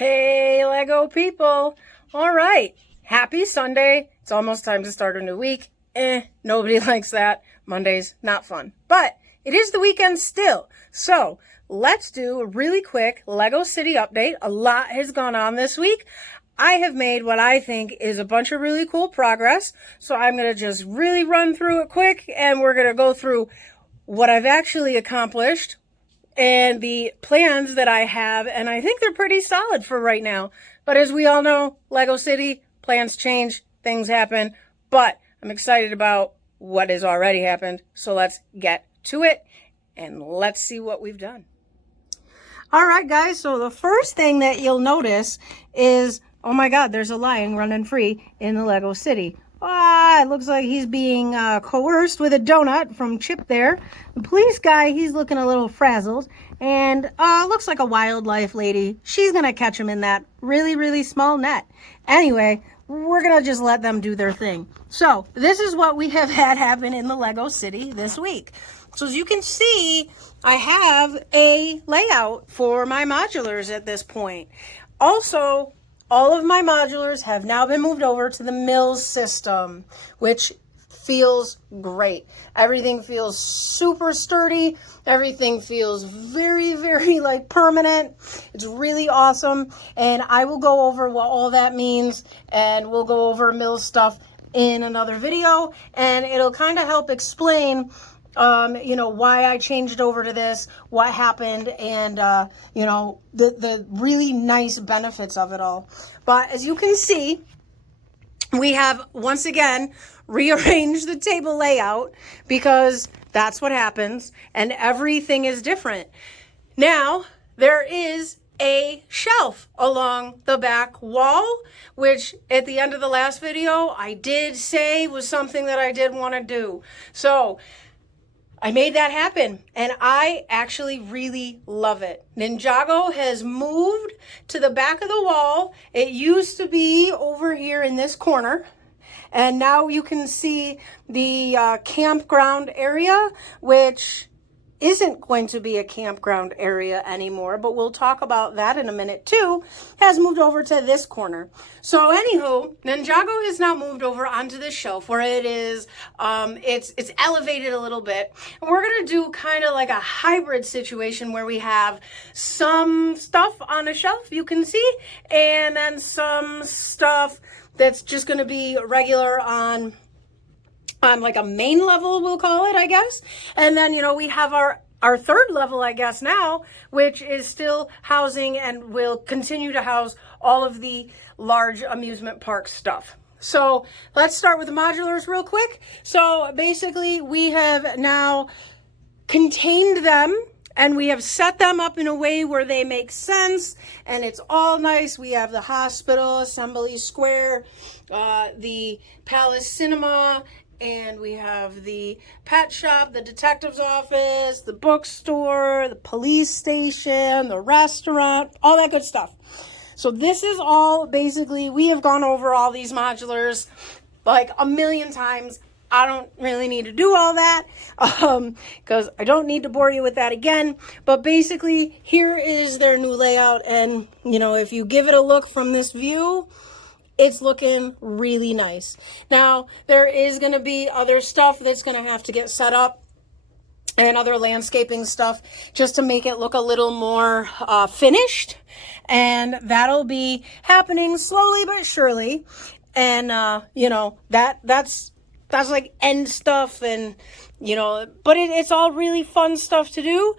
Hey, Lego people. All right. Happy Sunday. It's almost time to start a new week. Nobody likes that. Monday's not fun. But it is the weekend still. So let's do a really quick Lego City update. A lot has gone on this week. I have made what I think is a bunch of really cool progress. So I'm going to just really run through it quick, and we're going to go through what I've actually accomplished and the plans that I have, and I think they're pretty solid for right now. But as we all know, Lego City, plans change, things happen, but I'm excited about what has already happened. So let's get to it, and let's see what we've done. All right, guys, so the first thing that you'll notice is, oh my God, there's a lion running free in the Lego City. It looks like he's being coerced with a donut from Chip there. The police guy, he's looking a little frazzled. And looks like a wildlife lady. She's going to catch him in that really, really small net. Anyway, we're going to just let them do their thing. So this is what we have had happen in the Lego City this week. So as you can see, I have a layout for my modulars at this point. Also, all of my modulars have now been moved over to the Mills system, which feels great. Everything feels super sturdy. Everything feels very, very like permanent. It's really awesome. And I will go over what all that means, and we'll go over Mills stuff in another video, and it'll kind of help explain why I changed over to this, what happened, and, the really nice benefits of it all. But as you can see, we have once again rearranged the table layout because that's what happens, and everything is different. Now, there is a shelf along the back wall, which at the end of the last video, I did say was something that I did want to do. So I made that happen, and I actually really love it. Ninjago has moved to the back of the wall. It used to be over here in this corner, and now you can see the campground area, which isn't going to be a campground area anymore, but we'll talk about that in a minute too, has moved over to this corner. So anywho, Ninjago has now moved over onto this shelf where it is, it's elevated a little bit. And we're going to do kind of like a hybrid situation where we have some stuff on a shelf you can see, and then some stuff that's just going to be regular on like a main level, we'll call it, I guess. And then, we have our third level, I guess, now, which is still housing and will continue to house all of the large amusement park stuff. So let's start with the modulars real quick. So basically, we have now contained them, and we have set them up in a way where they make sense, and it's all nice. We have the hospital, Assembly Square, the Palace Cinema, and we have the pet shop, the detective's office, the bookstore, the police station, the restaurant, all that good stuff. So this is all basically, we have gone over all these modulars like a million times. I don't really need to do all that because I don't need to bore you with that again. But basically, here is their new layout. And, if you give it a look from this view, it's looking really nice. Now, there is going to be other stuff that's going to have to get set up, and other landscaping stuff just to make it look a little more finished. And that'll be happening slowly but surely. And, that's like end stuff, and, but it's all really fun stuff to do.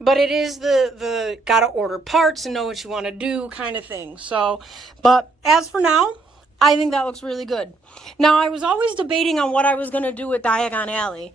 But it is the gotta order parts and know what you want to do kind of thing. So, but as for now, I think that looks really good. Now, I was always debating on what I was going to do with Diagon Alley.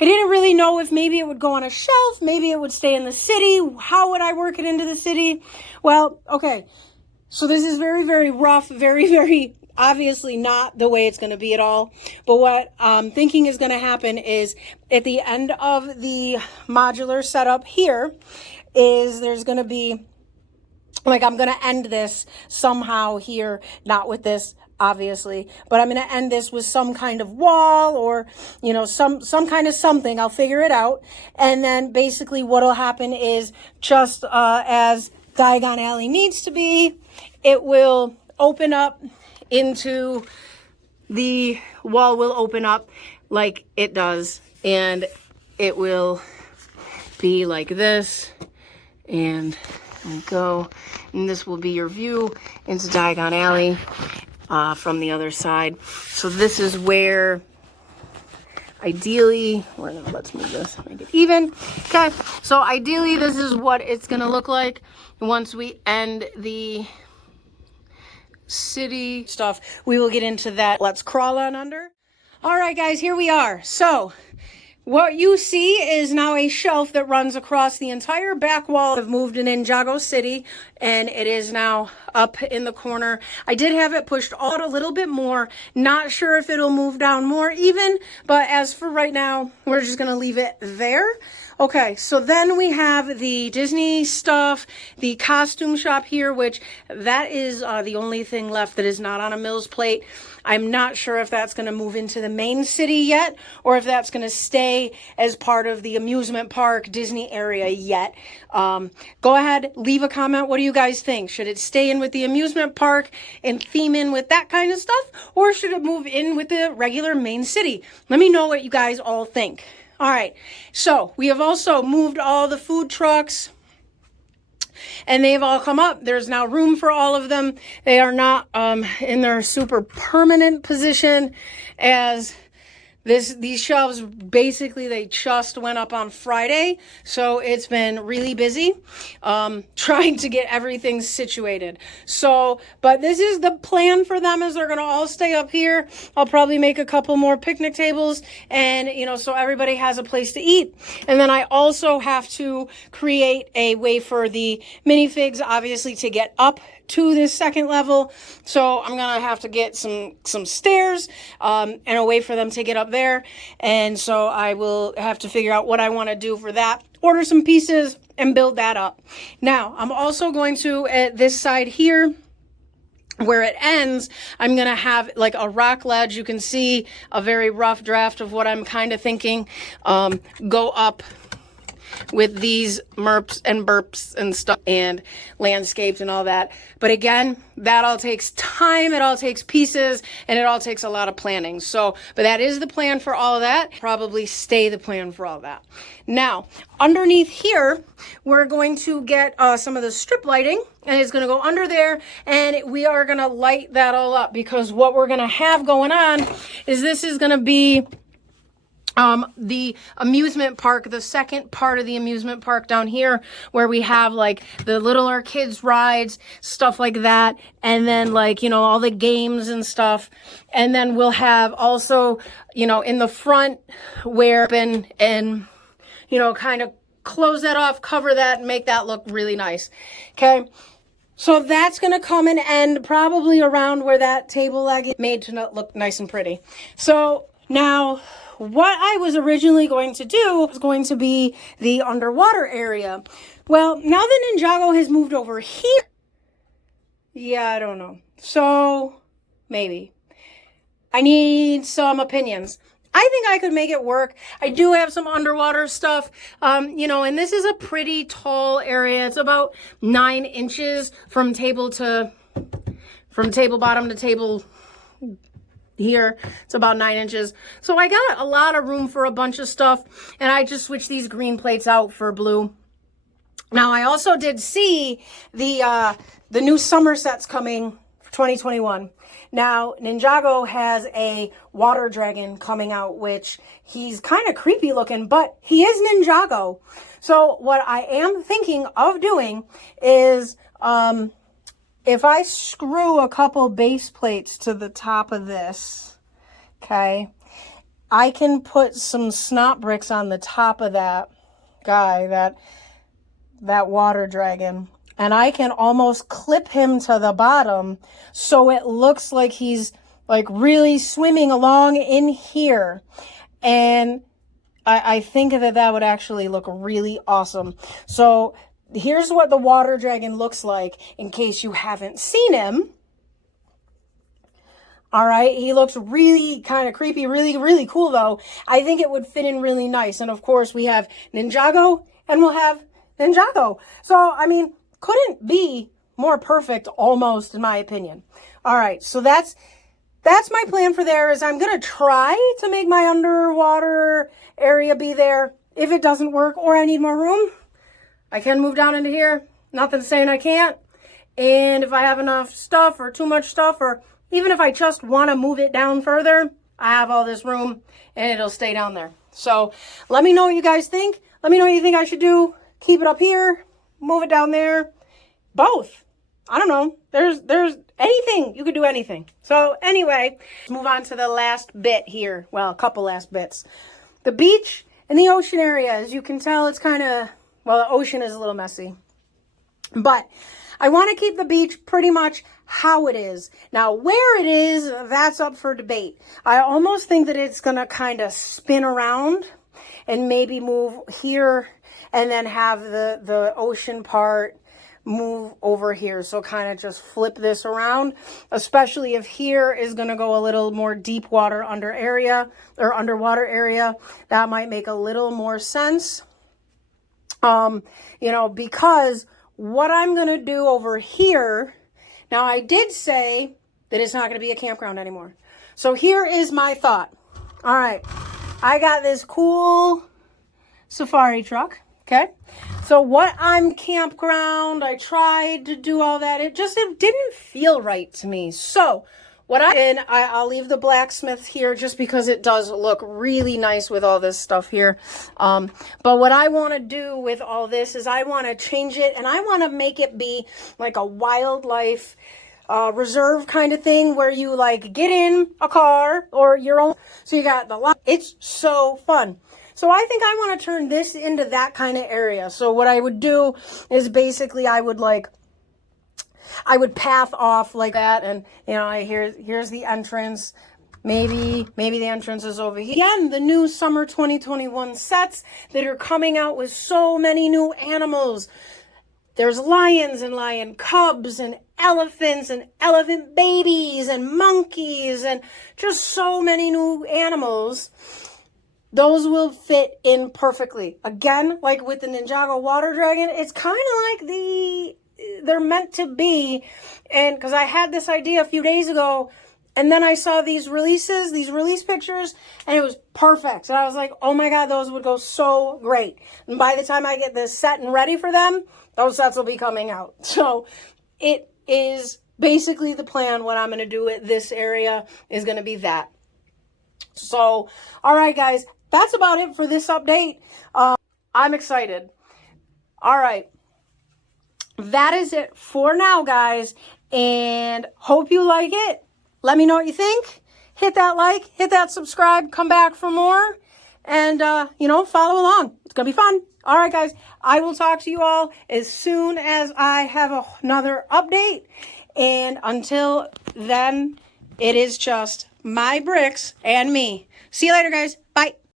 I didn't really know if maybe it would go on a shelf, maybe it would stay in the city. How would I work it into the city? Well, okay. So this is very, very rough, very, very obviously not the way it's going to be at all. But what I'm thinking is going to happen is at the end of the modular setup here is there's going to be, like, I'm going to end this somehow here, not with this, obviously, but I'm going to end this with some kind of wall or, some kind of something. I'll figure it out. And then basically what'll happen is just as Diagon Alley needs to be. It will open up into, the wall will open up like it does, and it will be like this, and go, and this will be your view into Diagon Alley from the other side. So this is where, ideally, let's move this, make it even. Okay, so ideally this is what it's gonna look like once we end the city stuff. We will get into that. Let's crawl on under. All right, guys, here we are. So what you see is now a shelf that runs across the entire back wall. I've moved in Ninjago City, and it is now up in the corner. I did have it pushed out a little bit more. Not sure if it'll move down more even, but as for right now, we're just gonna leave it there. Okay, so then we have the Disney stuff, the costume shop here, which that is the only thing left that is not on a Mills plate. I'm not sure if that's going to move into the main city yet, or if that's going to stay as part of the amusement park Disney area yet. Go ahead, leave a comment. What do you guys think? Should it stay in with the amusement park and theme in with that kind of stuff, or should it move in with the regular main city? Let me know what you guys all think. All right, so we have also moved all the food trucks, and they've all come up. There's now room for all of them. They are not in their super permanent position, as these shelves, basically they just went up on Friday, so it's been really busy trying to get everything situated. So, but this is the plan for them, is they're going to all stay up here. I'll probably make a couple more picnic tables, and so everybody has a place to eat. And then I also have to create a way for the minifigs, obviously, to get up to this second level. So I'm gonna have to get some stairs and a way for them to get up there. And so I will have to figure out what I want to do for that, order some pieces and build that up. Now I'm also going to, at this side here where it ends, I'm gonna have like a rock ledge. You can see a very rough draft of what I'm kind of thinking. Go up with these merps and burps and stuff and landscapes and all that. But again, that all takes time, it all takes pieces, and it all takes a lot of planning. So, but that is the plan for all of that. Probably stay the plan for all of that. Now, underneath here, we're going to get some of the strip lighting, and it's going to go under there, and we are going to light that all up, because what we're going to have going on is this is going to be the amusement park, the second part of the amusement park down here, where we have like the littler kids rides, stuff like that, and then like, all the games and stuff. And then we'll have also, in the front where and kind of close that off, cover that, and make that look really nice. Okay. So that's going to come and end probably around where that table leg is made to look nice and pretty. So now, what I was originally going to do was going to be the underwater area. Well, now that Ninjago has moved over here, yeah, I don't know. So, maybe. I need some opinions. I think I could make it work. I do have some underwater stuff, and this is a pretty tall area. It's about 9 inches from table bottom to table here. It's about 9 inches. So I got a lot of room for a bunch of stuff, and I just switched these green plates out for blue. Now I also did see the new summer sets coming for 2021. Now Ninjago has a water dragon coming out, which he's kind of creepy looking, but he is Ninjago. So what I am thinking of doing is if I screw a couple base plates to the top of this, okay, I can put some snot bricks on the top of that guy, that water dragon, and I can almost clip him to the bottom so it looks like he's like really swimming along in here. And I think that would actually look really awesome. So here's what the water dragon looks like in case you haven't seen him. All right, he looks really kind of creepy, really, really cool though. I think it would fit in really nice. And of course we have Ninjago and we'll have Ninjago. So, I mean, couldn't be more perfect, almost, in my opinion. All right, so that's my plan for there. Is I'm going to try to make my underwater area be there. If it doesn't work or I need more room, I can move down into here. Nothing saying I can't. And if I have enough stuff or too much stuff, or even if I just want to move it down further, I have all this room and it'll stay down there. So let me know what you guys think. Let me know what you think I should do. Keep it up here, move it down there. Both. I don't know. There's anything. You could do anything. So anyway, let's move on to the last bit here. Well, a couple last bits. The beach and the ocean area. As you can tell, it's kind of, well, the ocean is a little messy. But I want to keep the beach pretty much how it is. Now, where it is, that's up for debate. I almost think that it's going to kind of spin around and maybe move here and then have the ocean part move over here. So kind of just flip this around, especially if here is going to go a little more deep water under area or underwater area. That might make a little more sense. Because what I'm going to do over here, now I did say that it's not going to be a campground anymore. So here is my thought. All right. I got this cool safari truck. Okay. So what I'm campground, I tried to do all that. It didn't feel right to me. So what I'll leave the blacksmith here just because it does look really nice with all this stuff here. But what I want to do with all this is I want to change it and I want to make it be like a wildlife reserve kind of thing where you like get in a car or your own. So you got the lot. It's so fun. So I think I want to turn this into that kind of area. So what I would do is basically I would path off like that. And, here's the entrance. Maybe the entrance is over here. Again, the new summer 2021 sets that are coming out with so many new animals. There's lions and lion cubs and elephants and elephant babies and monkeys and just so many new animals. Those will fit in perfectly. Again, like with the Ninjago water dragon, it's kind of like they're meant to be. And because I had this idea a few days ago, and then I saw these release pictures, and it was perfect. So I was like, oh my God, those would go so great. And by the time I get this set and ready for them, those sets will be coming out. So it is basically the plan. What I'm going to do with this area is going to be that. So, all right, guys. That's about it for this update. I'm excited. All right. That is it for now, guys. And hope you like it. Let me know what you think. Hit that like, hit that subscribe, come back for more. And, follow along. It's going to be fun. All right, guys. I will talk to you all as soon as I have another update. And until then, it is just my bricks and me. See you later, guys.